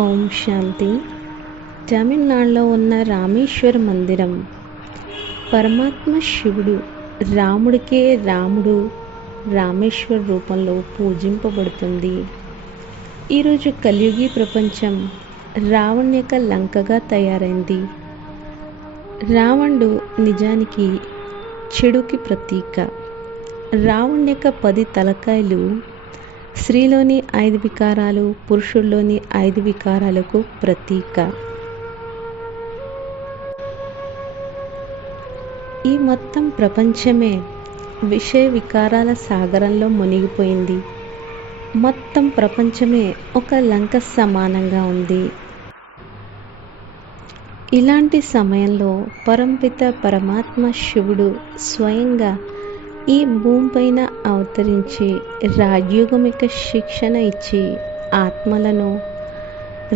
ఓం శాంతి. తమిళనాడులో ఉన్న రామేశ్వర మందిరం. పరమాత్మ శివుడు రాముడికే రాముడు రామేశ్వర రూపంలో పూజింపబడుతుంది. ఈరోజు కలియుగి ప్రపంచం రావణ్ యొక్క లంకగా తయారైంది. రావణుడు నిజానికి చెడుకి ప్రతీక. రావణ్ యొక్క పది తలకాయలు స్త్రీలోని ఐదు వికారాలు పురుషుల్లోని ఐదు వికారాలకు ప్రతీక. ఈ మొత్తం ప్రపంచమే విషయ వికారాల సాగరంలో మునిగిపోయింది. మొత్తం ప్రపంచమే ఒక లంక సమానంగా ఉంది. ఇలాంటి సమయంలో పరంపిత పరమాత్మ శివుడు స్వయంగా ఈ భూమిపైన అవతరించి రాజయోగం శిక్షణ ఇచ్చి ఆత్మలను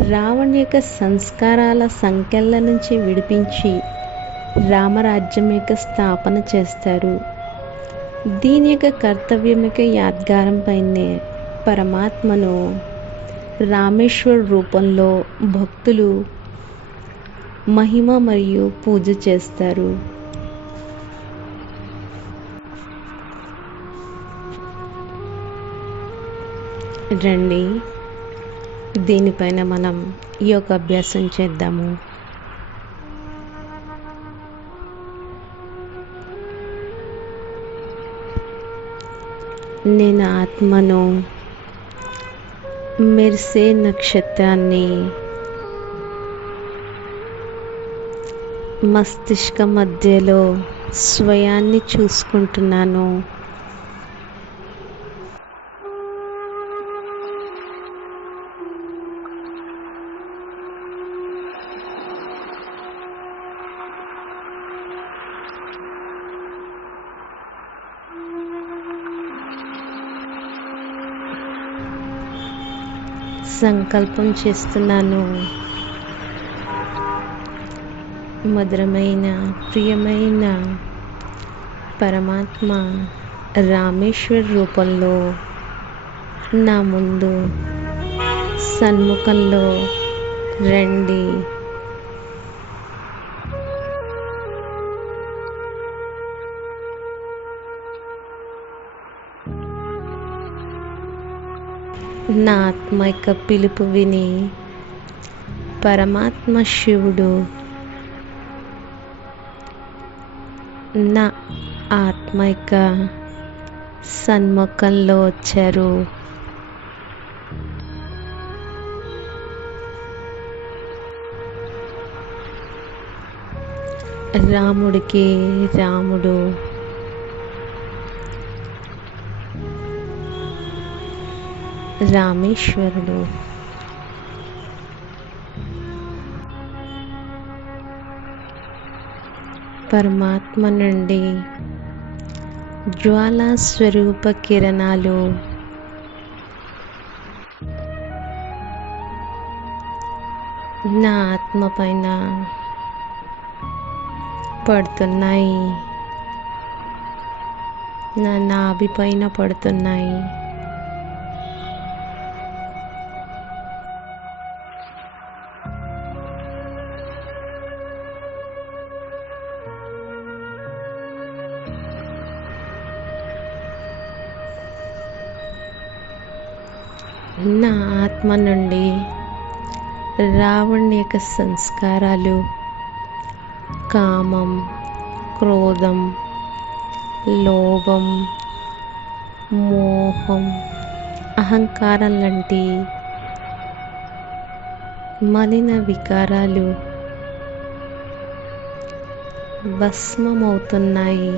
రావణ్ యొక్క సంస్కారాల సంఖ్యల నుంచి విడిపించి రామరాజ్యం యొక్క స్థాపన చేస్తారు. దీని యొక్క కర్తవ్యం యొక్క యాద్గారం పైనే పరమాత్మను రామేశ్వర రూపంలో భక్తులు మహిమ మరియు పూజ చేస్తారు. రండి. దీనిపైన మనం యోగ అభ్యాసం చేద్దాము. నేను ఆత్మను మెరిసే నక్షత్రాన్ని మస్తిష్క మధ్యలో స్వయాన్ని చూసుకుంటున్నాను. సంకల్పం చేస్తున్నాను. మధురమైన ప్రియమైన పరమాత్మ రామేశ్వర్ రూపంలో నా ముందు సన్ముఖంలో రండి. నా ఆత్మ యొక్క పిలుపు విని పరమాత్మ శివుడు నా ఆత్మ యొక్క సన్ముఖంలో వచ్చారు. రాముడికి రాముడు రామేశ్వరుడు. పరమాత్మ నుండి జ్వాలా స్వరూప కిరణాలు. నా ఆత్మ పైన పడుతున్నాయి. నా నాభి పైన పడుతున్నాయి. నా ఆత్మ నుండి రావణ్ యొక్క సంస్కారాలు కామం క్రోధం లోభం మోహం అహంకారం లాంటి మలిన వికారాలు భస్మమవుతున్నాయి.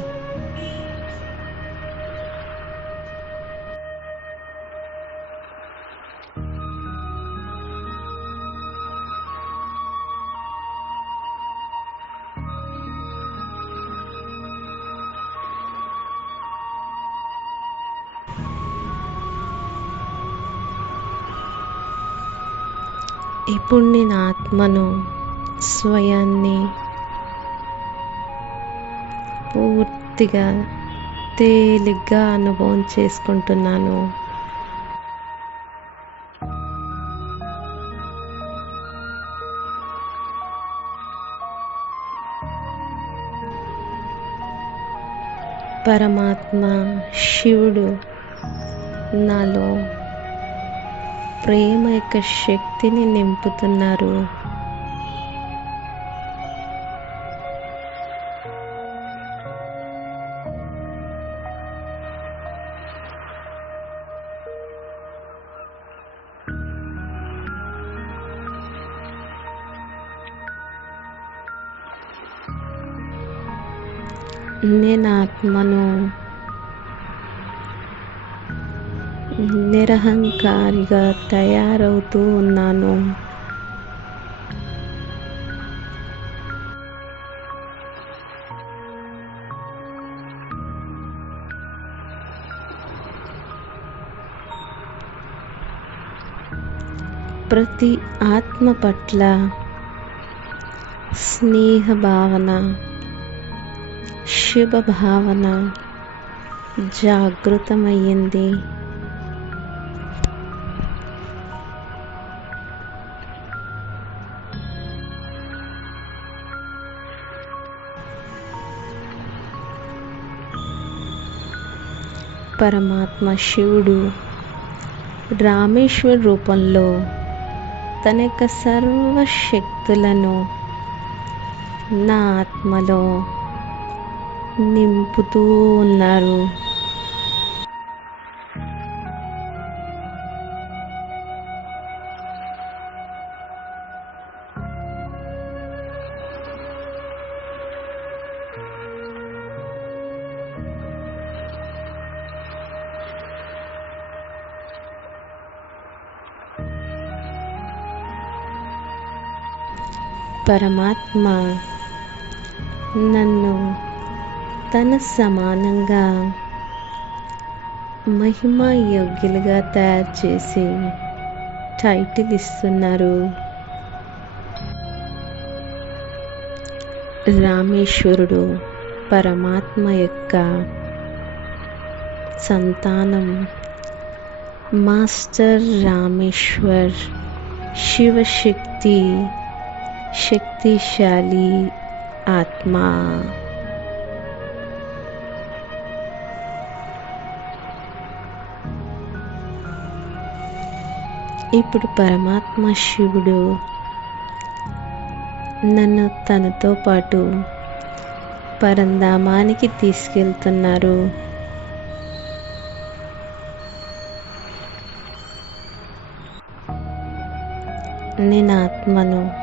ఇప్పుడు నేను ఆత్మను స్వయాన్ని పూర్తిగా తేలిగ్గా అనుభవం చేసుకుంటున్నాను. పరమాత్మ శివుడు నాలో ప్రేమ యొక్క శక్తిని నింపుతున్నారు. నేను ఆత్మను నిరహంకారిగా తయారవుతూ ఉన్నాను. ప్రతి ఆత్మ పట్ల స్నేహ భావన శుభ భావన జాగృతమయ్యింది. పరమాత్మ శివుడు రామేశ్వర్ రూపంలో తన యొక్క సర్వశక్తులను నా ఆత్మలో నింపుతూ ఉన్నారు. పరమాత్మ నన్ను తన సమానంగా మహిమా యోగ్యులుగా తయారు చేసి టైటిల్ ఇస్తున్నారు. రామేశ్వరుడు పరమాత్మ యొక్క సంతానం మాస్టర్ రామేశ్వర్ శివశక్తి శక్తిశాలి ఆత్మ. ఇప్పుడు పరమాత్మ శివుడు నన్ను తనతో పాటు పరంధామానికి తీసుకెళ్తున్నారు. నేను ఆత్మను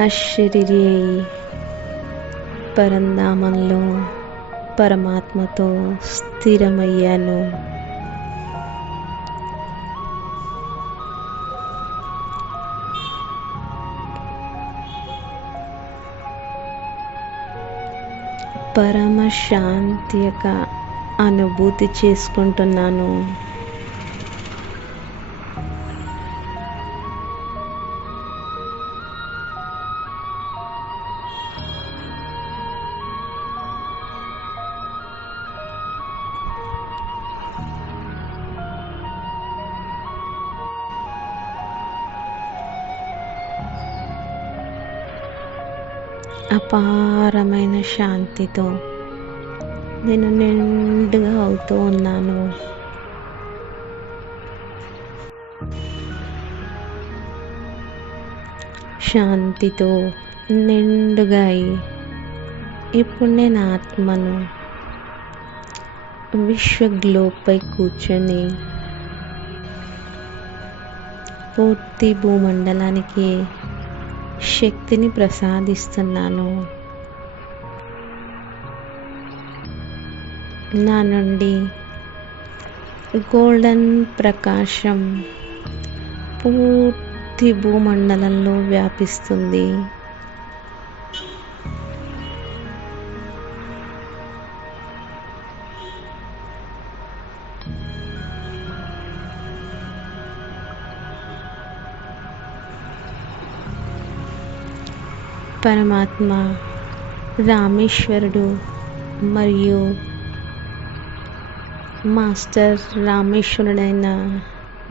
అశరీరి అయి పరంధామంలో పరమాత్మతో స్థిరమయ్యాను. పరమ శాంతి యొక్క అనుభూతి చేసుకుంటున్నాను. అపారమైన శాంతితో నేను నిండుగా అవుతూ ఉన్నాను. శాంతితో నిండుగా అయి ఇప్పుడు నేను ఆత్మను విశ్వ గ్లోబ్పై కూర్చొని పూర్తి భూమండలానికి శక్తిని ప్రసాదిస్తున్నాను. నా నుండి గోల్డెన్ ప్రకాశం పూర్తి భూమండలంలో వ్యాపిస్తుంది. పరమాత్మ రామేశ్వరుడు మరియు మాస్టర్ రామేశ్వరుడైన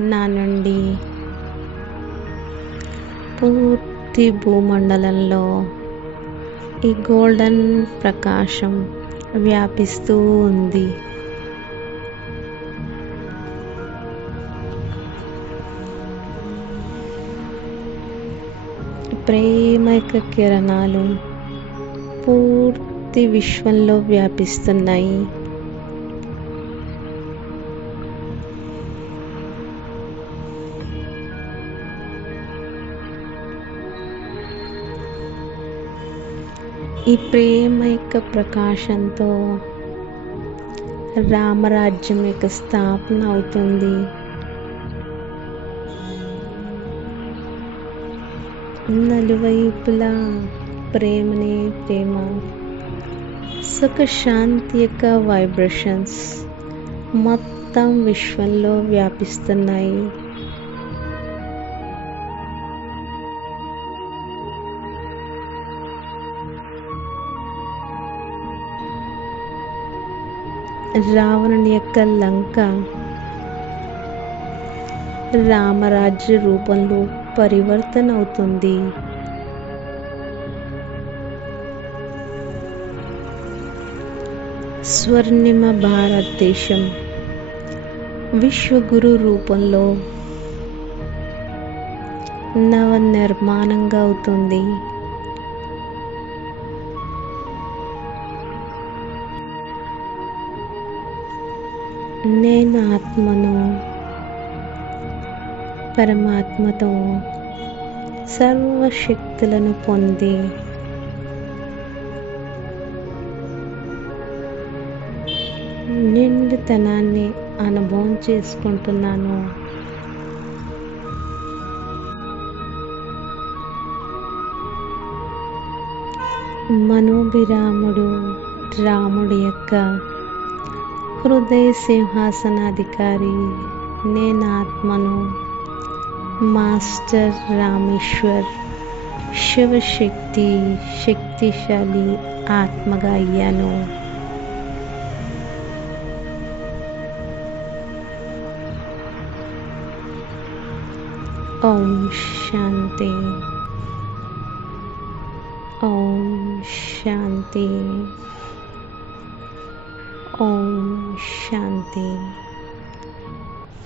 నా నుండి పూర్తి భూమండలంలో ఈ గోల్డెన్ ప్రకాశం వ్యాపిస్తూ ఉంది. ప్రేమైక కిరణాలు పూర్తి విశ్వంలో వ్యాపిస్తున్నాయి. ఈ ప్రేమైక ప్రకాశంతో రామరాజ్యం యొక్క స్థాపన అవుతుంది. నలువైపులా ప్రేమనే ప్రేమ సుఖ శాంతి యొక్క వైబ్రేషన్స్ మొత్తం విశ్వంలో వ్యాపిస్తున్నాయి. రావణుని యొక్క లంక రామరాజ్య రూపంలో పరివర్తన అవుతుంది. స్వర్ణిమ భారతదేశం. విశ్వగురు రూపంలో నవ నిర్మాణంగా అవుతుంది. నేను ఆత్మను పరమాత్మతో సర్వశక్తులను పొంది. నిండుతనాన్ని అనుభవం చేసుకుంటున్నాను. మనోభిరాముడు రాముడి యొక్క హృదయ సింహాసనాధికారి నేను ఆత్మను మాస్టర్ రామేశ్వర్ శివశక్తి శక్తిశాలి ఆత్మగా అయ్యాను ఓం శాంతి ఓం శాంతి ఓం శాంతి